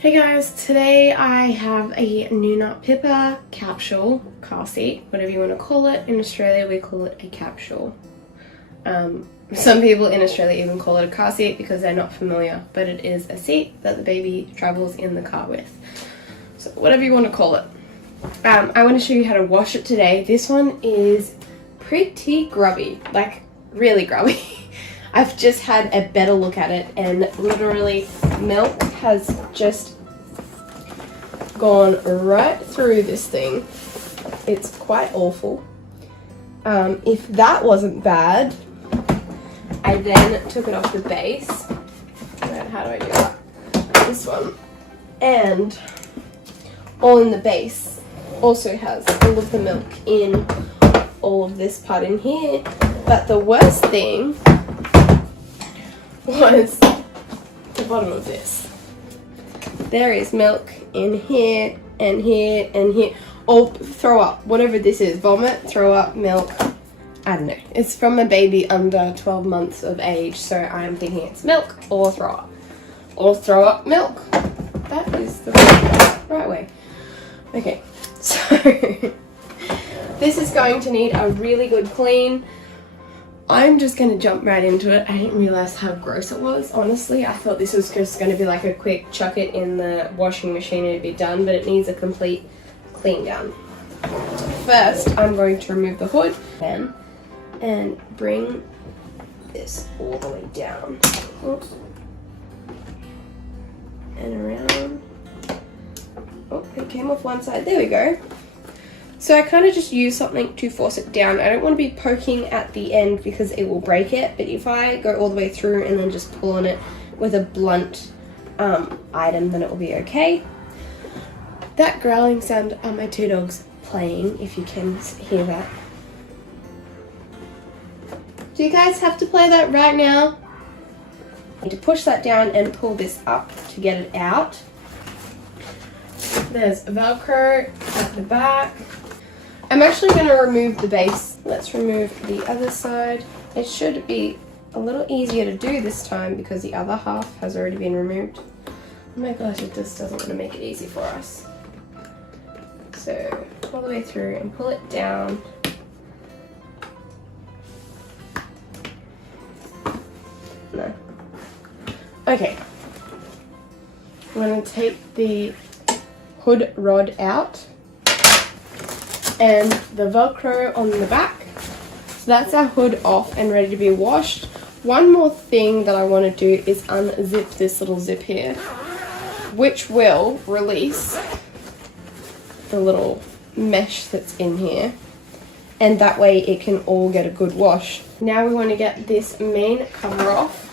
Hey guys, today I have a Nuna Pipa capsule car seat, whatever you want to call it. In Australia we call it a capsule. Some people in Australia even call it a car seat because they're not familiar, but it is a seat that the baby travels in the car with. So whatever you want to call it. I want to show you how to wash it today. This one is pretty grubby, like really grubby. I've just had a better look at it and literally milk has just gone right through this thing. It's quite awful. If that wasn't bad, I then took it off the base. How do I do that? This one. And all in the base also has all of the milk in all of this part in here. But the worst thing was the bottom of this. There is milk in here and here and here. Or throw up, whatever this is. Vomit, throw up, milk. I don't know. It's from a baby under 12 months of age, so I'm thinking it's milk or throw up. Or throw up milk. That is the right way. Okay, so this is going to need a really good clean. I'm just going to jump right into it. I didn't realize how gross it was, honestly. I thought this was just going to be like a quick chuck it in the washing machine and it'd be done, but it needs a complete clean down. First, I'm going to remove the hood and bring this all the way down. Oops. And around. Oh, it came off one side. There we go. So I kind of just use something to force it down. I don't want to be poking at the end because it will break it, but if I go all the way through and then just pull on it with a blunt item, then it will be okay. That growling sound are my two dogs playing, if you can hear that. Do you guys have to play that right now? I need to push that down and pull this up to get it out. There's Velcro at the back. I'm actually going to remove the base. Let's remove the other side. It should be a little easier to do this time because the other half has already been removed. Oh my gosh, it just doesn't want to make it easy for us. So, all the way through and pull it down. No. Okay. I'm going to take the hood rod out and the Velcro on the back. So that's our hood off and ready to be washed. One more thing that I want to do is unzip this little zip here, which will release the little mesh that's in here, and that way it can all get a good wash. Now we want to get this main cover off.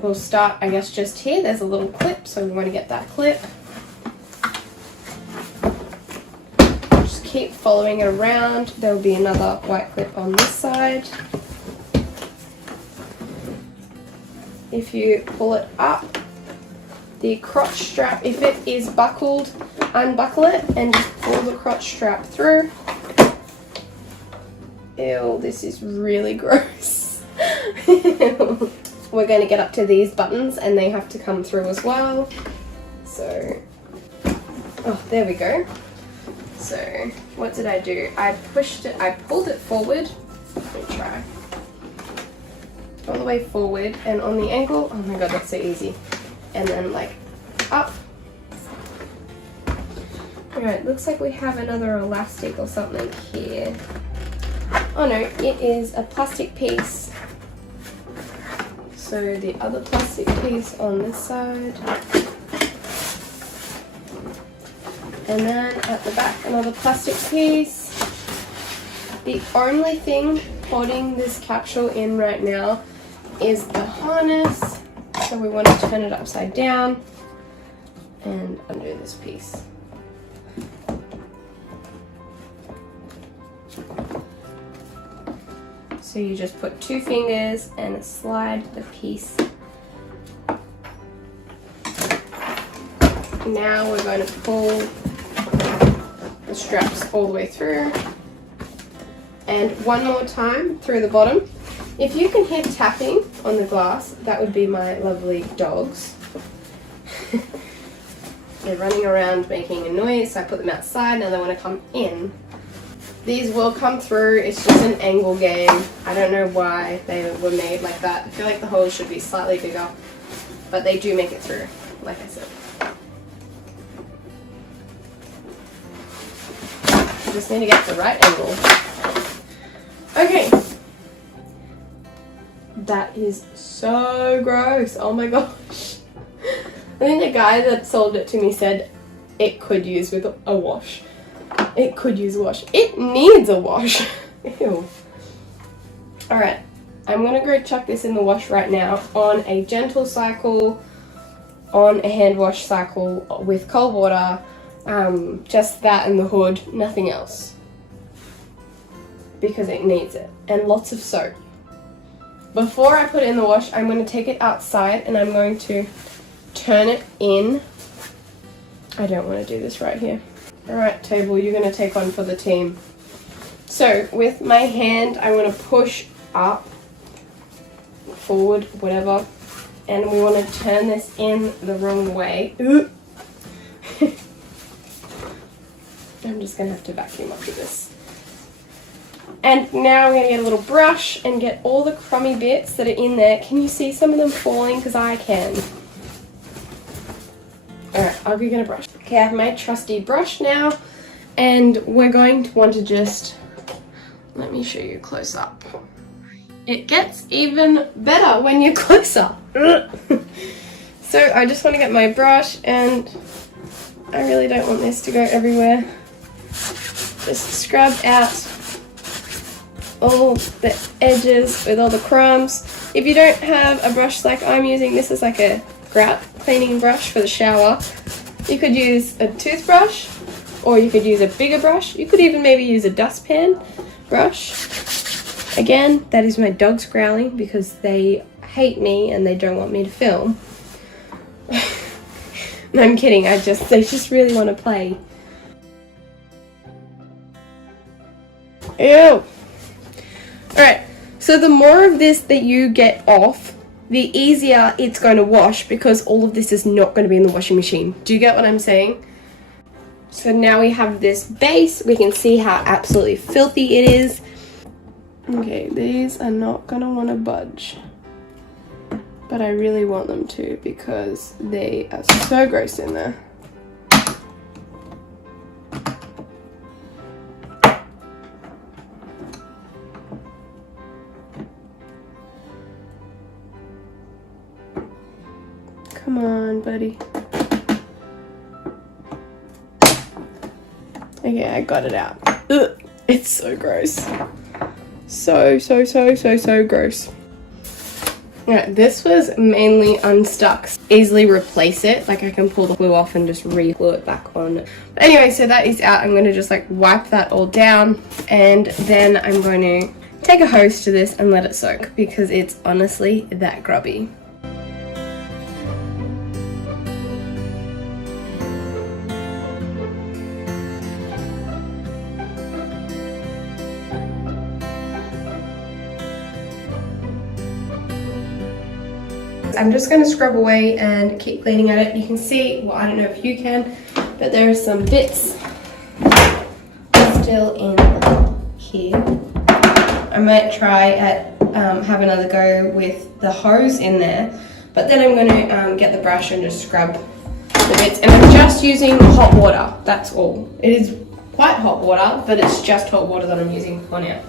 We'll start, I guess, just here. There's a little clip, so we want to get that clip. Just keep following it around. There will be another white clip on this side. If you pull it up, the crotch strap, if it is buckled, unbuckle it and just pull the crotch strap through. Ew, this is really gross. We're going to get up to these buttons and they have to come through as well. So, oh, there we go. So, what did I do? I pulled it forward. Let me try. All the way forward and on the ankle. Oh my god, that's so easy. And then like up. Alright, looks like we have another elastic or something here. Oh no, it is a plastic piece. So the other plastic piece on this side. And then at the back, another plastic piece. The only thing holding this capsule in right now is the harness. So we want to turn it upside down and undo this piece. So you just put two fingers and slide the piece. Now we're going to pull the straps all the way through. And one more time through the bottom. If you can hear tapping on the glass, that would be my lovely dogs. They're running around making a noise, so I put them outside. Now they want to come in. These will come through. It's just an angle game. I don't know why they were made like that. I feel like the holes should be slightly bigger, but they do make it through, like I said. I just need to get the right angle. Okay. That is so gross. Oh my gosh. I think the guy that sold it to me said it could use with a wash. It could use a wash. It needs a wash. Ew. Alright. I'm going to go chuck this in the wash right now on a gentle cycle, on a hand wash cycle with cold water. Just that and the hood, nothing else. Because it needs it. And lots of soap. Before I put it in the wash, I'm going to take it outside and I'm going to turn it in. I don't want to do this right here. Alright, table, you're going to take on for the team. So, with my hand, I'm going to push up, forward, whatever. And we want to turn this in the wrong way. I'm just going to have to vacuum up with this. And now I'm going to get a little brush and get all the crummy bits that are in there. Can you see some of them falling? Because I can. Alright, I'll go get a brush. Okay, I have my trusty brush now. And we're going to want to just... Let me show you close up. It gets even better when you're closer. So I just want to get my brush and I really don't want this to go everywhere. Just scrub out all the edges with all the crumbs. If you don't have a brush like I'm using, this is like a grout cleaning brush for the shower. You could use a toothbrush or you could use a bigger brush. You could even maybe use a dustpan brush. Again, that is my dogs growling because they hate me and they don't want me to film. No, I'm kidding, they just really want to play. Ew! Alright, so the more of this that you get off, the easier it's going to wash because all of this is not going to be in the washing machine. Do you get what I'm saying? So now we have this base, we can see how absolutely filthy it is. Okay, these are not going to want to budge. But I really want them to because they are so gross in there. Come on, buddy. Okay, I got it out. Ugh, it's so gross. So gross. Yeah, this was mainly unstuck. Easily replace it. Like I can pull the glue off and just re-glue it back on. But anyway, so that is out. I'm going to just like wipe that all down. And then I'm going to take a hose to this and let it soak because it's honestly that grubby. I'm just going to scrub away and keep cleaning at it. You can see, well, I don't know if you can, but there are some bits still in here. I might try at have another go with the hose in there, but then I'm going to get the brush and just scrub the bits. And I'm just using hot water, that's all. It is quite hot water, but it's just hot water that I'm using for now.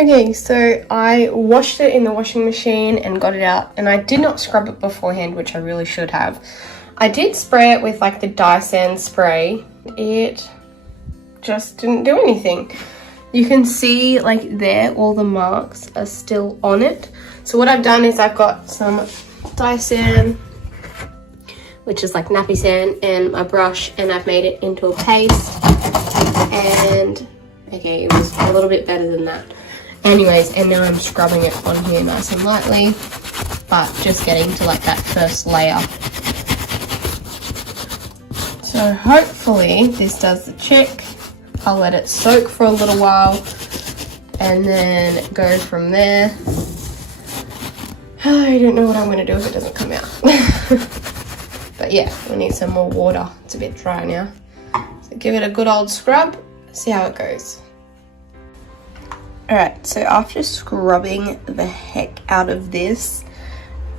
Okay, so I washed it in the washing machine and got it out, and I did not scrub it beforehand, which I really should have. I did spray it with like the dye sand spray. It just didn't do anything. You can see like there, all the marks are still on it. So what I've done is I've got some dye sand, which is like nappy sand, and my brush, and I've made it into a paste. And okay, it was a little bit better than that. Anyways, and now I'm scrubbing it on here nice and lightly, but just getting to like that first layer. So hopefully this does the trick. I'll let it soak for a little while and then go from there. I don't know what I'm going to do if it doesn't come out. But yeah, we need some more water. It's a bit dry now. So give it a good old scrub, see how it goes. Alright, so after scrubbing the heck out of this,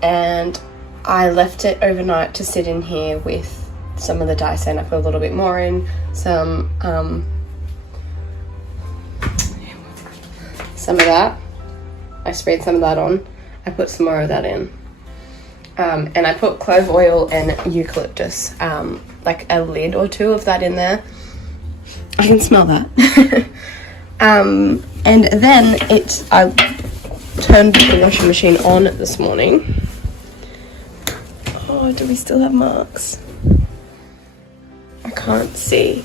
and I left it overnight to sit in here with some of the dye sand. I put a little bit more in, some of that. I sprayed some of that on. I put some more of that in. And I put clove oil and eucalyptus, like a lid or two of that in there. I can smell that. And then I turned the washing machine on this morning. Oh, do we still have marks? I can't see.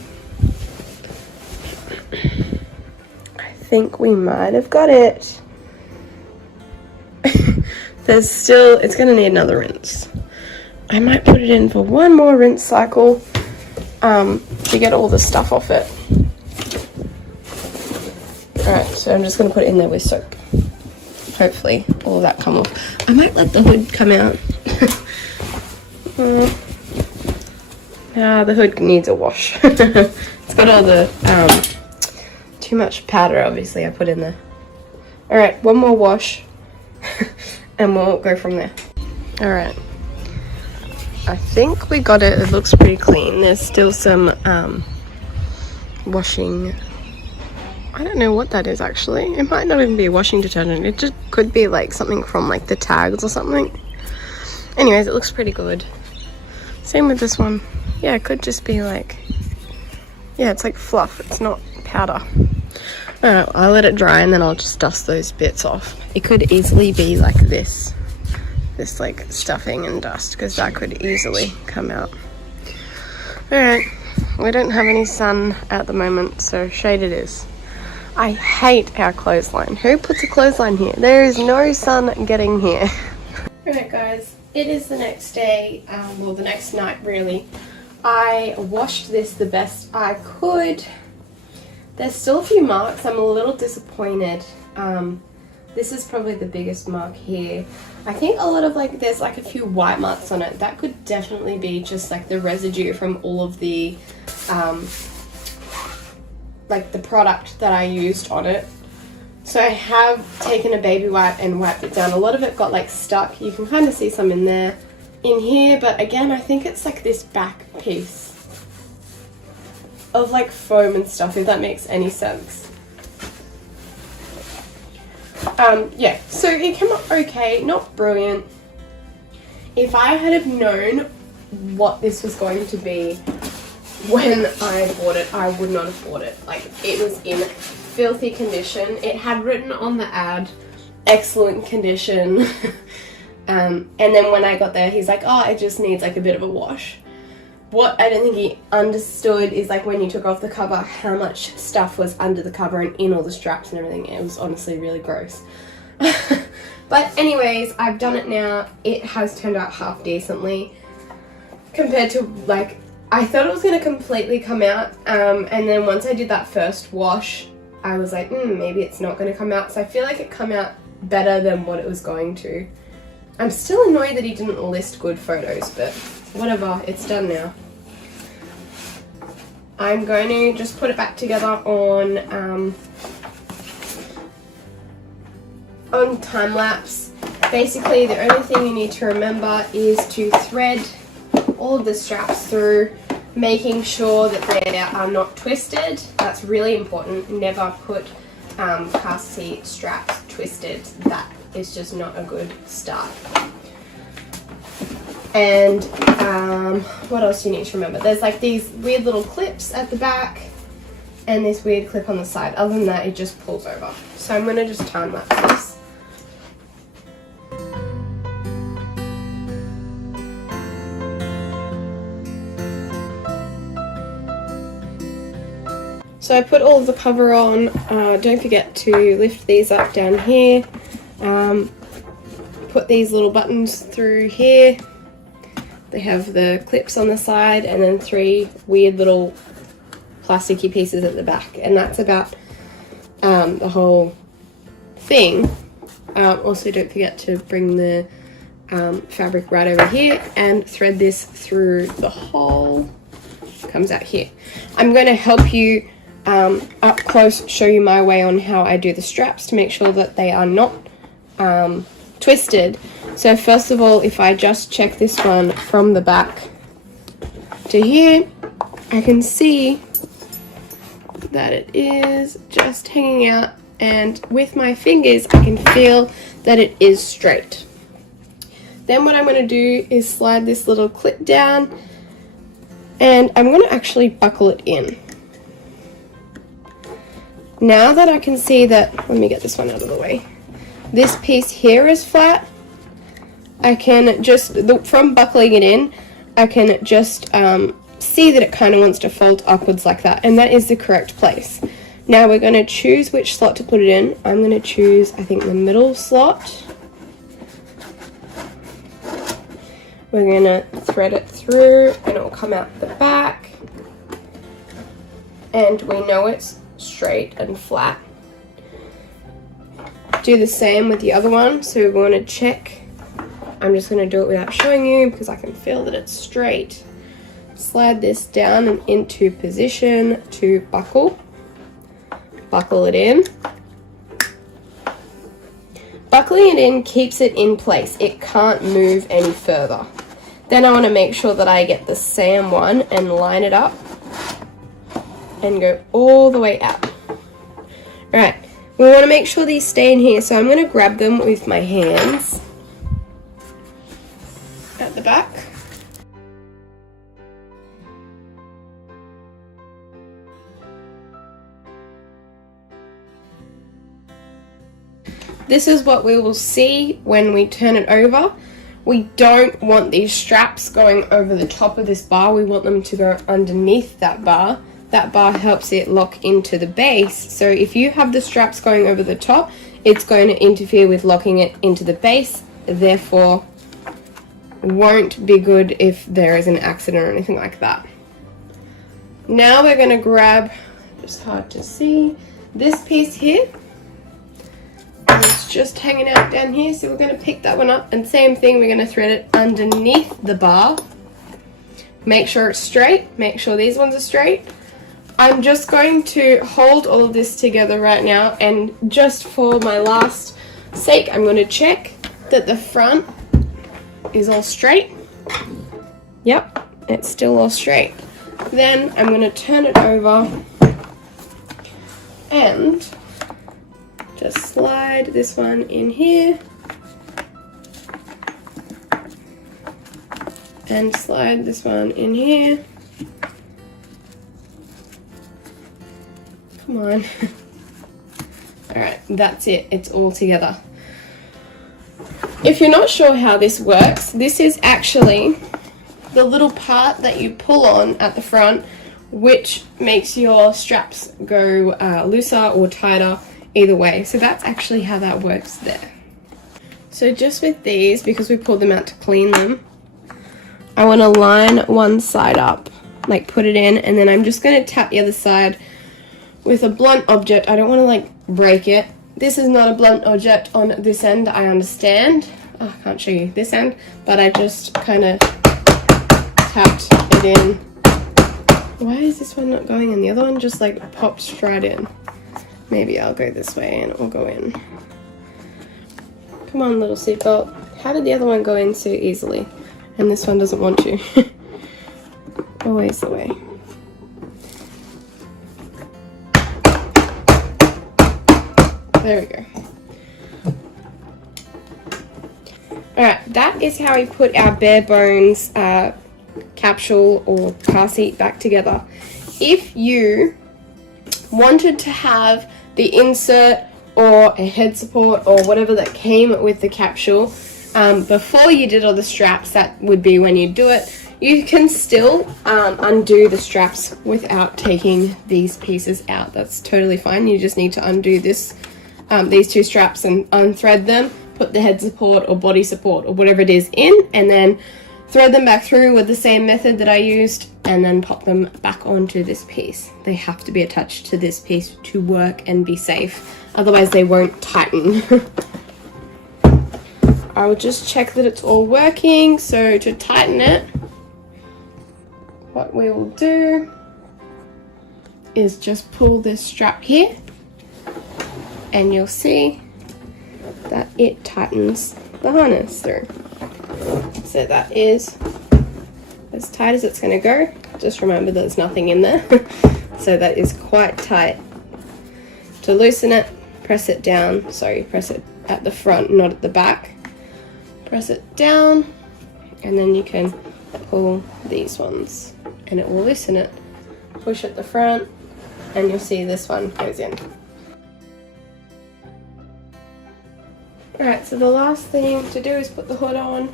I think we might have got it. There's still, it's gonna need another rinse. I might put it in for one more rinse cycle to get all the stuff off it. Alright, so I'm just going to put it in there with soap. Hopefully all of that come off. I might let the hood come out. The hood needs a wash. It's got all the, too much powder obviously I put in there. Alright, one more wash and we'll go from there. Alright, I think we got it. It looks pretty clean. There's still some washing. I don't know what that is actually. It might not even be washing detergent. It just could be like something from like the tags or something. Anyways, it looks pretty good. Same with this one. Yeah, it could just be like, yeah, it's like fluff. It's not powder. Alright, I'll let it dry and then I'll just dust those bits off. It could easily be like this like stuffing and dust, because that could easily come out. Alright, we don't have any sun at the moment, so shade it is. I hate our clothesline. Who puts a clothesline here? There is no sun getting here. Alright guys, it is the next day, well the next night really. I washed this the best I could. There's still a few marks. I'm a little disappointed. This is probably the biggest mark here. I think a lot of like, there's like a few white marks on it. That could definitely be just like the residue from all of the like the product that I used on it. So I have taken a baby wipe and wiped it down. A lot of it got like stuck. You can kind of see some in there, in here, but again, I think it's like this back piece of like foam and stuff, if that makes any sense. Yeah, so it came up okay, not brilliant. If I had have known what this was going to be when I bought it, I would not have bought it. Like, it was in filthy condition. It had written on the ad, excellent condition. And then when I got there, he's like, oh, it just needs like a bit of a wash. What I don't think he understood is like when you took off the cover, how much stuff was under the cover and in all the straps and everything. It was honestly really gross. But anyways, I've done it now. It has turned out half decently compared to like, I thought it was going to completely come out. And then once I did that first wash, I was like, maybe it's not going to come out. So I feel like it come out better than what it was going to. I'm still annoyed that he didn't list good photos, but whatever, it's done now. I'm going to just put it back together on time lapse. Basically, the only thing you need to remember is to thread all of the straps through, making sure that they are not twisted. That's really important. Never put car seat straps twisted, that is just not a good start. And what else do you need to remember? There's like these weird little clips at the back and this weird clip on the side. Other than that, it just pulls over. So I'm going to just time lapse this. So I put all of the cover on. Don't forget to lift these up down here. Put these little buttons through here. They have the clips on the side and then 3 weird little plasticky pieces at the back. And that's about the whole thing. Also don't forget to bring the fabric right over here and thread this through the hole. Comes out here. I'm going to help you up close, show you my way on how I do the straps to make sure that they are not twisted. So first of all, if I just check this one from the back to here, I can see that it is just hanging out, and with my fingers I can feel that it is straight. Then what I'm going to do is slide this little clip down, and I'm going to actually buckle it in. Now that I can see that, let me get this one out of the way, this piece here is flat, I can just, from buckling it in, I can just see that it kind of wants to fold upwards like that, and that is the correct place. Now we're going to choose which slot to put it in. I'm going to choose, I think, the middle slot. We're going to thread it through and it will come out the back. And we know it's straight and flat. Do the same with the other one. So we want to check. I'm just going to do it without showing you because I can feel that it's straight. Slide this down and into position to buckle. Buckle it in. Buckling it in keeps it in place. It can't move any further. Then I want to make sure that I get the same one and line it up and go all the way out. Alright, we want to make sure these stay in here, so I'm going to grab them with my hands at the back. This is what we will see when we turn it over. We don't want these straps going over the top of this bar. We want them to go underneath that bar. That bar helps it lock into the base. So if you have the straps going over the top, it's going to interfere with locking it into the base. Therefore, won't be good if there is an accident or anything like that. Now we're going to grab, just hard to see, this piece here. It's just hanging out down here, so we're going to pick that one up, and same thing, we're going to thread it underneath the bar. Make sure it's straight, make sure these ones are straight. I'm just going to hold all of this together right now, and just for my last sake, I'm going to check that the front is all straight. Yep, it's still all straight. Then I'm going to turn it over and just slide this one in here and slide this one in here. Come on. Alright, that's it. It's all together. If you're not sure how this works, this is actually the little part that you pull on at the front, which makes your straps go looser or tighter, either way. So that's actually how that works there. So just with these, because we pulled them out to clean them, I want to line one side up, like put it in, and then I'm just going to tap the other side with a blunt object. I don't want to like break it. This is not a blunt object on this end, I understand. Oh, I can't show you this end, but I just kind of tapped it in. Why is this one not going in? The other one just like popped straight in. Maybe I'll go this way and it will go in. Come on, little seatbelt. How did the other one go in so easily? And this one doesn't want to. Always the way. There we go. Alright, that is how we put our bare bones capsule or car seat back together. If you wanted to have the insert or a head support or whatever that came with the capsule before you did all the straps, that would be when you do it. You can still undo the straps without taking these pieces out. That's totally fine. You just need to undo this, these two straps and unthread them, put the head support or body support or whatever it is in, and then thread them back through with the same method that I used, and then pop them back onto this piece. They have to be attached to this piece to work and be safe, otherwise they won't tighten. I will just check that it's all working. So to tighten it, what we will do is just pull this strap here, and you'll see that it tightens the harness through. So that is as tight as it's going to go. Just remember there's nothing in there. So that is quite tight. To loosen it, press it down. Sorry, press it at the front, not at the back. Press it down, and then you can pull these ones and it will loosen it. Push at the front and you'll see this one goes in. Alright, so the last thing to do is put the hood on.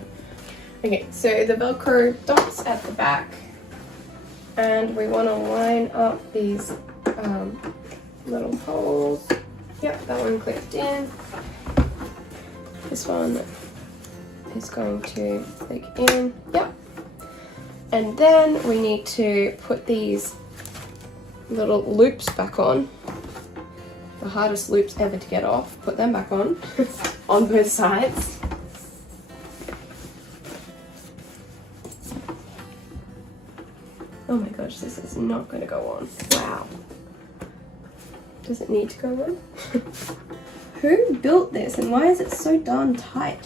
Okay, so the Velcro dots at the back, and we want to line up these little holes. Yep, that one clicked in. This one is going to click in. Yep. And then we need to put these little loops back on. The hardest loops ever to get off. Put them back on, on both sides. Oh my gosh, this is not going to go on. Wow. Does it need to go on? Who built this and why is it so darn tight?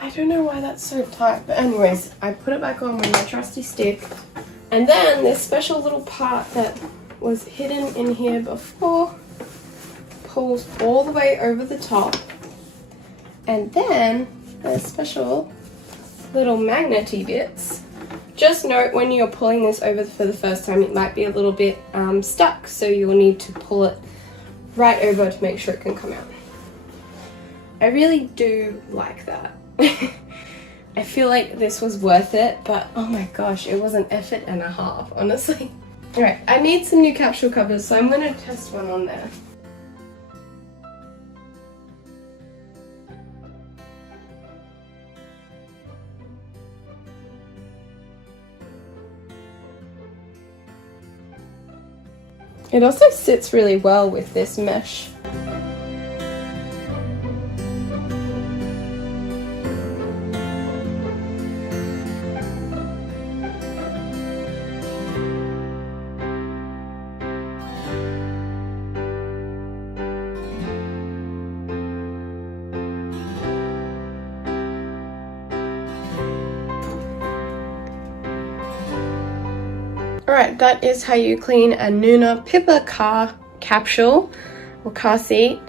I don't know why that's so tight, but anyways, I put it back on with my trusty stick. And then this special little part that was hidden in here before pulls all the way over the top. And then there's special little magnety bits. Just note when you're pulling this over for the first time, it might be a little bit stuck, so you'll need to pull it right over to make sure it can come out. I really do like that. I feel like this was worth it, but oh my gosh, it was an effort and a half, honestly. Alright, I need some new capsule covers, so I'm going to test one on there. It also sits really well with this mesh. Alright, that is how you clean a Nuna Pipa car capsule or car seat.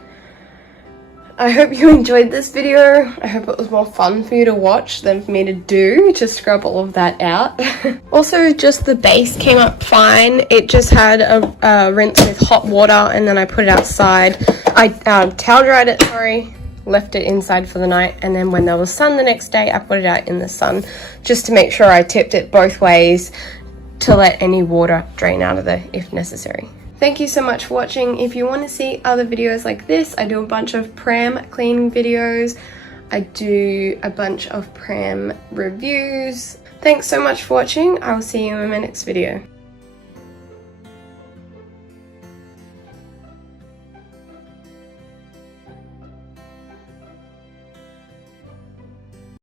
I hope you enjoyed this video. I hope it was more fun for you to watch than for me to do, to scrub all of that out. Also, just the base came up fine. It just had a rinse with hot water and then I put it outside. I towel dried it, sorry. Left it inside for the night, and then when there was sun the next day I put it out in the sun just to make sure I tipped it both ways to let any water drain out of there if necessary. Thank you so much for watching. If you want to see other videos like this, I do a bunch of pram cleaning videos. I do a bunch of pram reviews. Thanks so much for watching. I will see you in my next video.